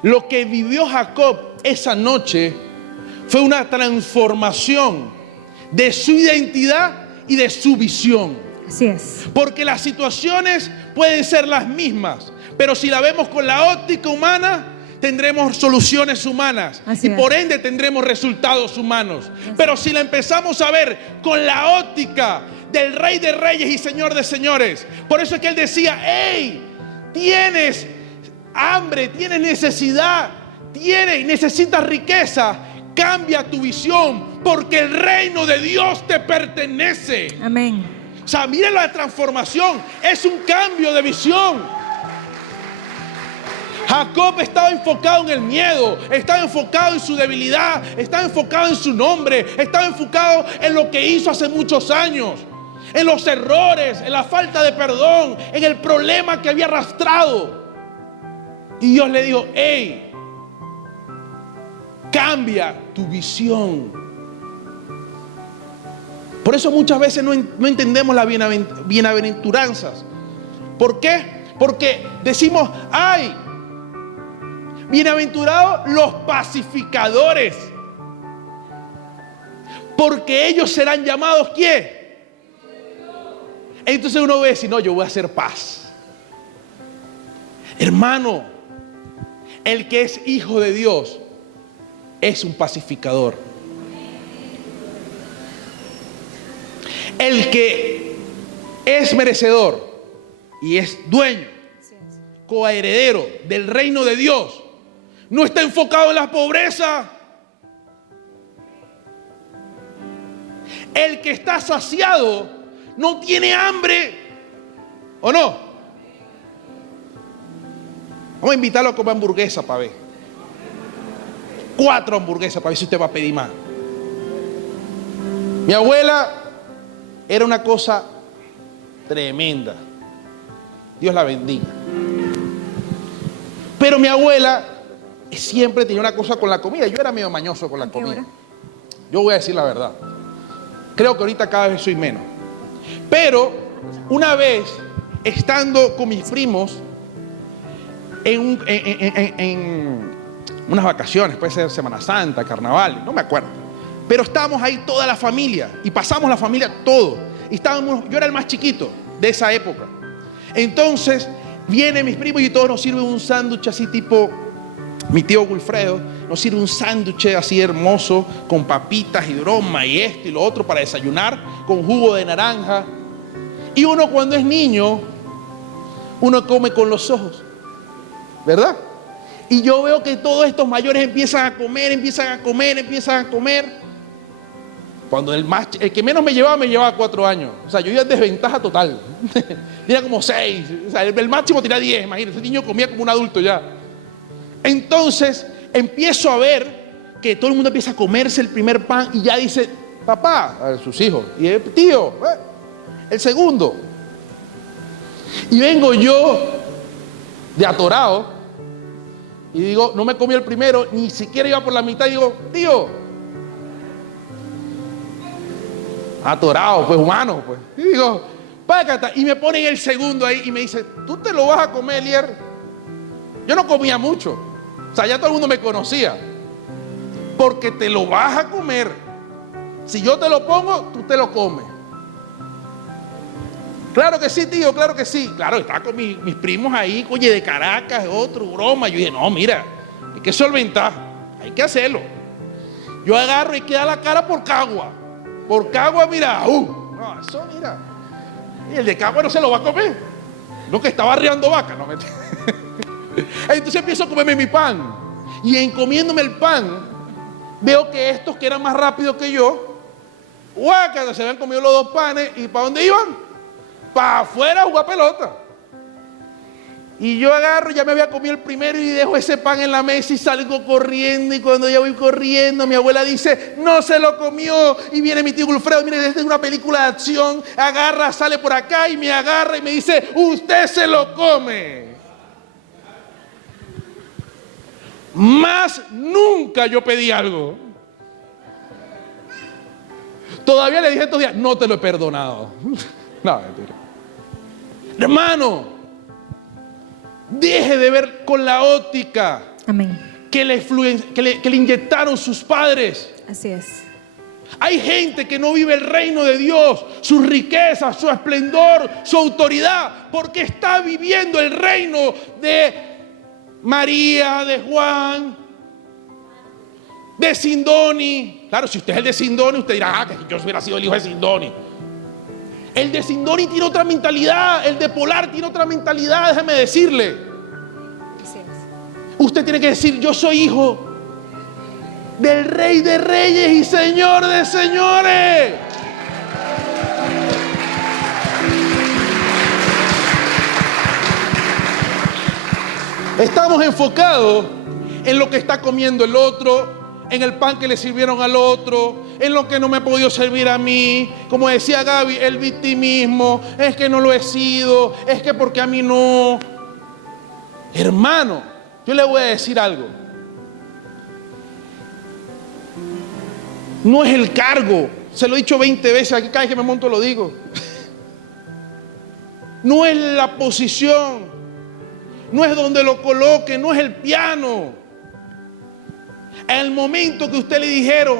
Lo que vivió Jacob esa noche fue una transformación de su identidad y de su visión. Así es. Porque las situaciones pueden ser las mismas, pero si la vemos con la óptica humana, tendremos soluciones humanas. Así y por ende tendremos resultados humanos. Pero si la empezamos a ver con la óptica del Rey de Reyes y Señor de Señores, por eso es que él decía: hey, tienes hambre, tienes necesidad, necesitas riqueza, cambia tu visión, porque el reino de Dios te pertenece. Amén. O sea, miren la transformación, es un cambio de visión. Jacob estaba enfocado en el miedo, estaba enfocado en su debilidad, estaba enfocado en su nombre, estaba enfocado en lo que hizo hace muchos años, en los errores, en la falta de perdón, en el problema que había arrastrado. Y Dios le dijo: hey, cambia tu visión. Por eso muchas veces no entendemos las bienaventuranzas. ¿Por qué? Porque decimos: ay, bienaventurados los pacificadores, porque ellos serán llamados ¿qué? Entonces uno ve decir: no, yo voy a hacer paz. Hermano, el que es hijo de Dios es un pacificador. El que es merecedor y es dueño, coheredero del reino de Dios, no está enfocado en la pobreza. El que está saciado no tiene hambre, ¿o no? Vamos a invitarlo a comer hamburguesa para ver. 4 hamburguesas para ver si usted va a pedir más. Mi abuela era una cosa tremenda. Dios la bendiga. Pero mi abuela siempre tenía una cosa con la comida. Yo era medio mañoso con la comida. Yo voy a decir la verdad. Creo que ahorita cada vez soy menos. Pero una vez, estando con mis primos en unas vacaciones, puede ser Semana Santa, Carnaval, no me acuerdo, pero estábamos ahí toda la familia y pasamos la familia todo. Y yo era el más chiquito de esa época. Entonces vienen mis primos y todos nos sirven un sándwich así tipo, mi tío Wilfredo nos sirve un sándwich así hermoso con papitas y broma y esto y lo otro para desayunar, con jugo de naranja. Y uno, cuando es niño, uno come con los ojos, ¿verdad? Y yo veo que todos estos mayores empiezan a comer. Cuando el que menos me llevaba 4 años. O sea, yo iba en desventaja total. Tenía como 6. O sea, el máximo tenía 10. Imagínense, ese niño comía como un adulto ya. Entonces empiezo a ver que todo el mundo empieza a comerse el primer pan y ya dice: papá, a sus hijos, y tío, el segundo. Y vengo yo de atorado y digo: no me comí el primero, ni siquiera iba por la mitad, y digo: tío, atorado, pues humano, pues. Y digo: págata. Y me ponen el segundo ahí y me dice: ¿tú te lo vas a comer, Elier? Yo no comía mucho. O sea, ya todo el mundo me conocía. Porque te lo vas a comer. Si yo te lo pongo, tú te lo comes. Claro que sí, tío, claro que sí. Claro, estaba con mis primos ahí, oye, de Caracas, otro, broma. Yo dije: no, mira, hay que solventar, hay que hacerlo. Yo agarro y queda la cara por Cagua. Por Cagua, mira, no, eso, mira. Y el de Cagua no se lo va a comer. No, que estaba arriando vaca, no me. Entonces empiezo a comerme mi pan. Y en comiéndome el pan, veo que estos que eran más rápidos que yo, guácata, se habían comido los 2 panes. ¿Y para dónde iban? Para afuera a jugar pelota. Y yo agarro, ya me había comido el primero y dejo ese pan en la mesa y salgo corriendo. Y cuando ya voy corriendo, mi abuela dice: no se lo comió. Y viene mi tío Wilfredo, mire, desde una película de acción, agarra, sale por acá y me agarra y me dice: usted se lo come. Más nunca yo pedí algo. Todavía le dije estos días: no te lo he perdonado. No, mentira. Hermano, deje de ver con la óptica Amén. que le inyectaron sus padres. Así es. Hay gente que no vive el reino de Dios, sus riquezas, su esplendor, su autoridad, porque está viviendo el reino de María, de Juan, de Sindoni. Claro, si usted es el de Sindoni, usted dirá, que yo hubiera sido el hijo de Sindoni. El de Sindoni tiene otra mentalidad, el de Polar tiene otra mentalidad, déjeme decirle. Así es. Usted tiene que decir, yo soy hijo del Rey de Reyes y Señor de Señores. Estamos enfocados en lo que está comiendo el otro, en el pan que le sirvieron al otro, en lo que no me ha podido servir a mí. Como decía Gaby, el victimismo, es que no lo he sido, es que porque a mí no. Hermano, yo le voy a decir algo. No es el cargo, se lo he dicho 20 veces, aquí cada vez que me monto lo digo. No es la posición, no es donde lo coloque, no es el piano. En el momento que usted le dijeron,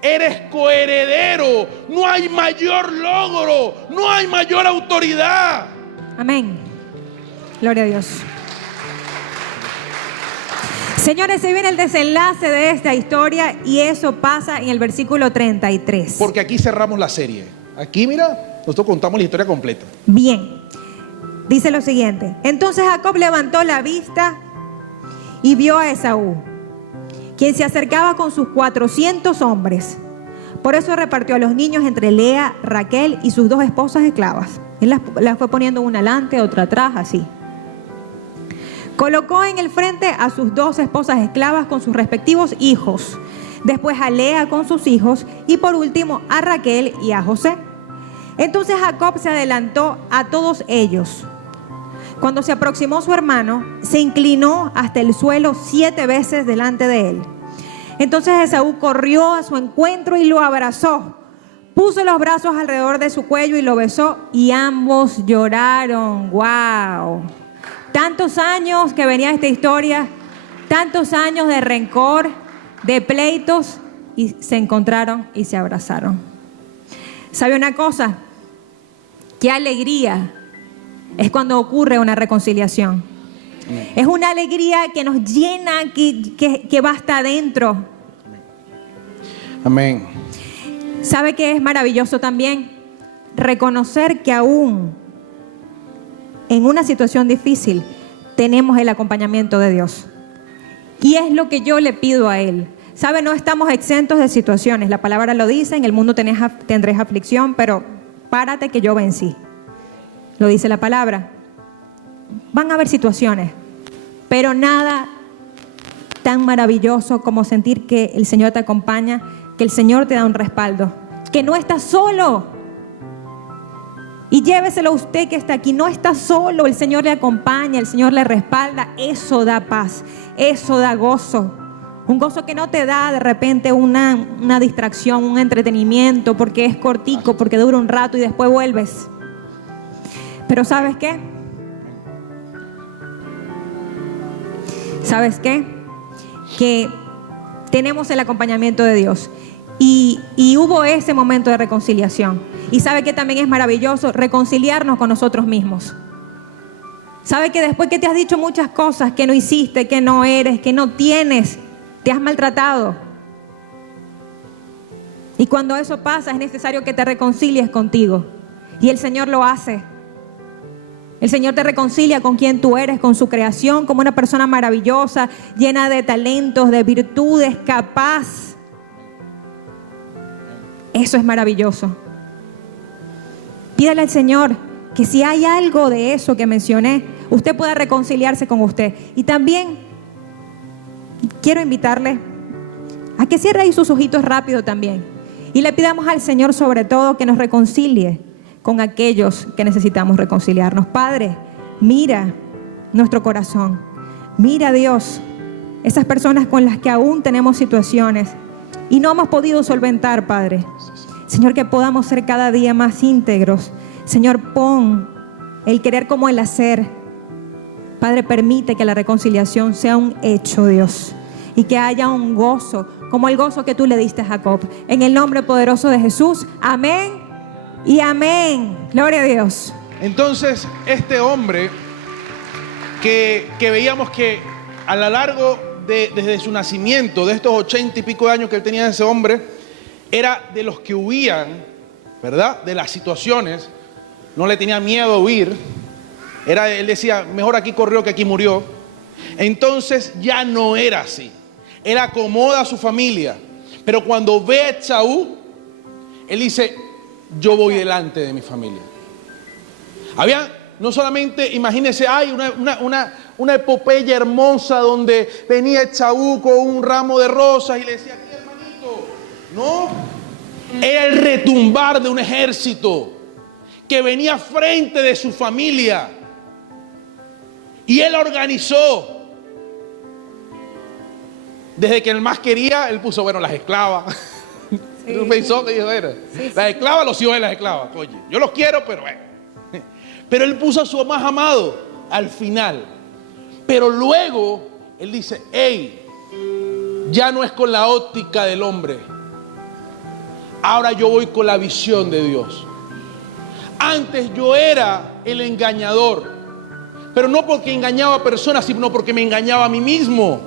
eres coheredero, no hay mayor logro, no hay mayor autoridad. Amén. Gloria a Dios. Señores, se viene el desenlace de esta historia y eso pasa en el versículo 33. Porque aquí cerramos la serie. Aquí, mira, nosotros contamos la historia completa. Bien, dice lo siguiente. Entonces Jacob levantó la vista y vio a Esaú, quien se acercaba con sus 400 hombres. Por eso repartió a los niños entre Lea, Raquel y sus 2 esposas esclavas. Él las fue poniendo una adelante, otra atrás, así. Colocó en el frente a sus 2 esposas esclavas con sus respectivos hijos. Después a Lea con sus hijos y por último a Raquel y a José. Entonces Jacob se adelantó a todos ellos. Cuando se aproximó su hermano, se inclinó hasta el suelo 7 veces delante de él. Entonces Esaú corrió a su encuentro y lo abrazó. Puso los brazos alrededor de su cuello y lo besó y ambos lloraron. ¡Wow! Tantos años que venía esta historia, tantos años de rencor, de pleitos, y se encontraron y se abrazaron. ¿Sabe una cosa? Qué alegría es cuando ocurre una reconciliación. Es una alegría que nos llena, que va hasta adentro. Amén. ¿Sabe qué es maravilloso también? Reconocer que aún en una situación difícil tenemos el acompañamiento de Dios. Y es lo que yo le pido a Él. ¿Sabe? No estamos exentos de situaciones. La palabra lo dice, en el mundo tendréis aflicción, pero párate que yo vencí. Lo dice la palabra. Van a haber situaciones, pero nada tan maravilloso como sentir que el Señor te acompaña, que el Señor te da un respaldo, que no estás solo. Y lléveselo a usted que está aquí, no está solo, el Señor le acompaña, el Señor le respalda. Eso da paz, eso da gozo. Un gozo que no te da de repente una distracción, un entretenimiento, porque es cortico, porque dura un rato y después vuelves. Pero ¿sabes qué? ¿Sabes qué? Que tenemos el acompañamiento de Dios. Y hubo ese momento de reconciliación. Y sabe que también es maravilloso reconciliarnos con nosotros mismos. Sabe que después que te has dicho muchas cosas que no hiciste, que no eres, que no tienes, te has maltratado. Y cuando eso pasa es necesario que te reconcilies contigo. Y el Señor lo hace. El Señor te reconcilia con quien tú eres, con su creación, como una persona maravillosa, llena de talentos, de virtudes, capaz. Eso es maravilloso. Pídale al Señor que si hay algo de eso que mencioné, usted pueda reconciliarse con usted. Y también quiero invitarle a que cierre ahí sus ojitos rápido también. Y le pidamos al Señor sobre todo que nos reconcilie con aquellos que necesitamos reconciliarnos. Padre, mira nuestro corazón. Mira, Dios, esas personas con las que aún tenemos situaciones y no hemos podido solventar, Padre. Señor, que podamos ser cada día más íntegros. Señor, pon el querer como el hacer. Padre, permite que la reconciliación sea un hecho, Dios, y que haya un gozo, como el gozo que tú le diste a Jacob. En el nombre poderoso de Jesús, amén y amén. Gloria a Dios. Entonces, este hombre que veíamos que a lo largo desde su nacimiento, de estos 80 y pico de años que él tenía, ese hombre, era de los que huían, ¿verdad?, de las situaciones. No le tenía miedo a huir. Él decía, mejor aquí corrió que aquí murió. Entonces ya no era así. Él acomoda a su familia. Pero cuando ve a Esaú, él dice, yo voy delante de mi familia. Había, no solamente, imagínense, hay una epopeya hermosa donde venía Esaú con un ramo de rosas y le decía, aquí hermanito. No, era el retumbar de un ejército que venía frente de su familia. Y él organizó. Desde que el más quería, él puso, bueno, las esclavas. Sí. Él pensó que dijo, era. Sí. Las esclavas, los hijos de las esclavas. Oye, yo los quiero, pero bueno. Pero él puso a su más amado al final. Pero luego, él dice, hey, ya no es con la óptica del hombre. Ahora yo voy con la visión de Dios. Antes yo era el engañador. Pero no porque engañaba a personas, sino porque me engañaba a mí mismo.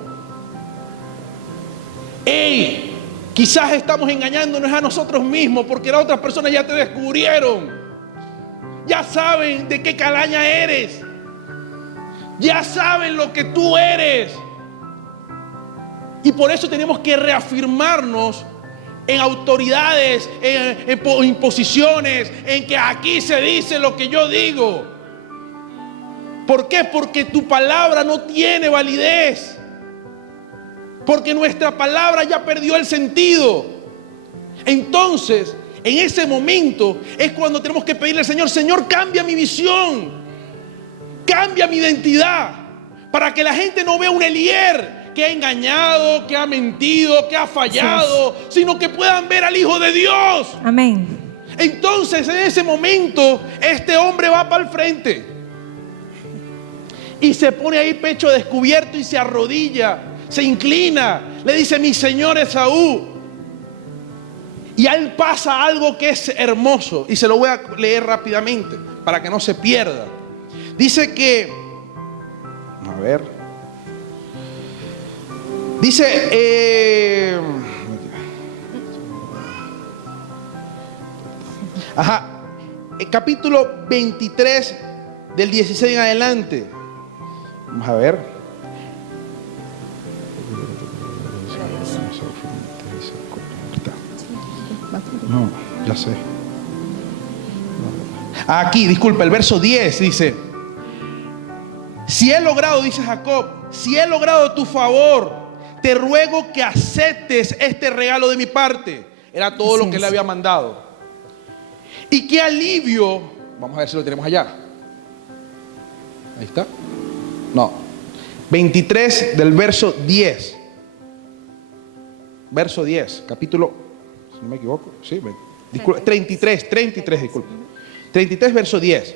Hey, quizás estamos engañándonos a nosotros mismos porque las otras personas ya te descubrieron. Ya saben de qué calaña eres. Ya saben lo que tú eres. Y por eso tenemos que reafirmarnos en autoridades, en posiciones, en que aquí se dice lo que yo digo. ¿Por qué? Porque tu palabra no tiene validez. Porque nuestra palabra ya perdió el sentido. Entonces, en ese momento es cuando tenemos que pedirle al Señor, Señor, cambia mi visión, cambia mi identidad, para que la gente no vea un Elier que ha engañado, que ha mentido, que ha fallado, sino que puedan ver al Hijo de Dios. Amén. Entonces, en ese momento, este hombre va para el frente y se pone ahí pecho descubierto y se arrodilla, se inclina, le dice, mi señor Esaú. Y a él pasa algo que es hermoso, y se lo voy a leer rápidamente para que no se pierda. Dice que, a ver, dice, capítulo 23 del 16 en adelante. Vamos a ver. No, ya sé. Aquí, disculpa, el verso 10 dice, si he logrado, dice Jacob, si he logrado tu favor, te ruego que aceptes este regalo de mi parte. Era todo lo que le había mandado. Y qué alivio, vamos a ver si lo tenemos allá. Ahí está. No, 23 del verso 10. Verso 10, capítulo, si no me equivoco, sí, 33, disculpe. 33, verso 10.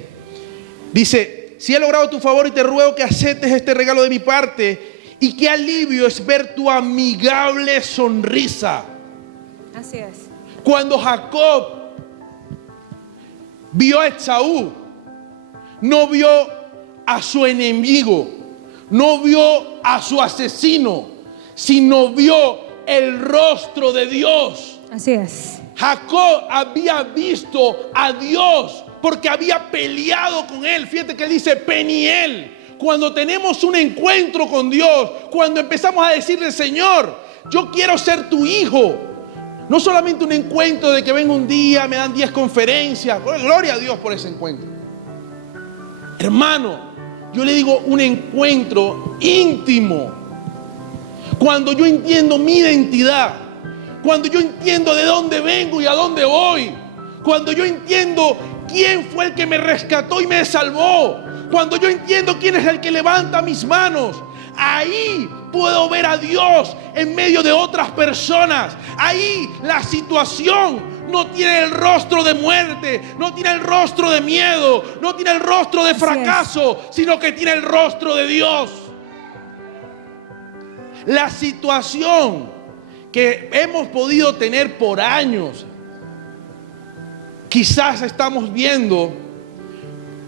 Dice, si he logrado tu favor y te ruego que aceptes este regalo de mi parte, y qué alivio es ver tu amigable sonrisa. Así es. Cuando Jacob vio a Esaú, no vio a su enemigo, no vio a su asesino, sino vio el rostro de Dios. Así es. Jacob había visto a Dios porque había peleado con él. Fíjate que dice Peniel. Cuando tenemos un encuentro con Dios, cuando empezamos a decirle, Señor, yo quiero ser tu hijo. No solamente un encuentro de que vengo un día, me dan 10 conferencias. Gloria a Dios por ese encuentro. Hermano, yo le digo un encuentro íntimo. Cuando yo entiendo mi identidad, cuando yo entiendo de dónde vengo y a dónde voy, cuando yo entiendo quién fue el que me rescató y me salvó, cuando yo entiendo quién es el que levanta mis manos, ahí puedo ver a Dios en medio de otras personas. Ahí la situación no tiene el rostro de muerte, no tiene el rostro de miedo, no tiene el rostro de fracaso, sino que tiene el rostro de Dios. La situación que hemos podido tener por años, quizás estamos viendo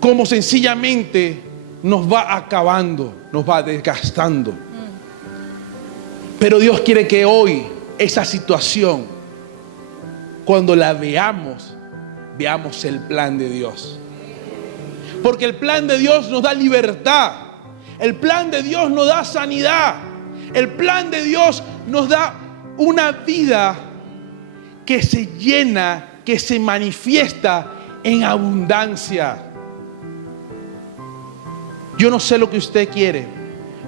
cómo sencillamente nos va acabando, nos va desgastando. Pero Dios quiere que hoy esa situación, cuando la veamos, veamos el plan de Dios. Porque el plan de Dios nos da libertad. El plan de Dios nos da sanidad. El plan de Dios nos da una vida que se llena, que se manifiesta en abundancia. Yo no sé lo que usted quiere,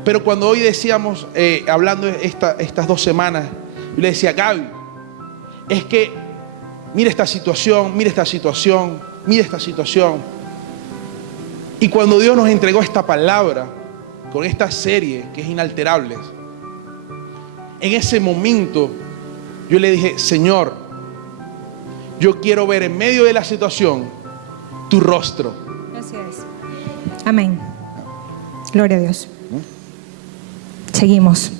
pero cuando hoy decíamos, hablando estas 2 semanas, yo le decía, Gaby, es que mira esta situación, mira esta situación, mira esta situación. Y cuando Dios nos entregó esta palabra, con esta serie que es Inalterables, en ese momento yo le dije, Señor, yo quiero ver en medio de la situación tu rostro. Así es. Amén. Gloria a Dios. Seguimos.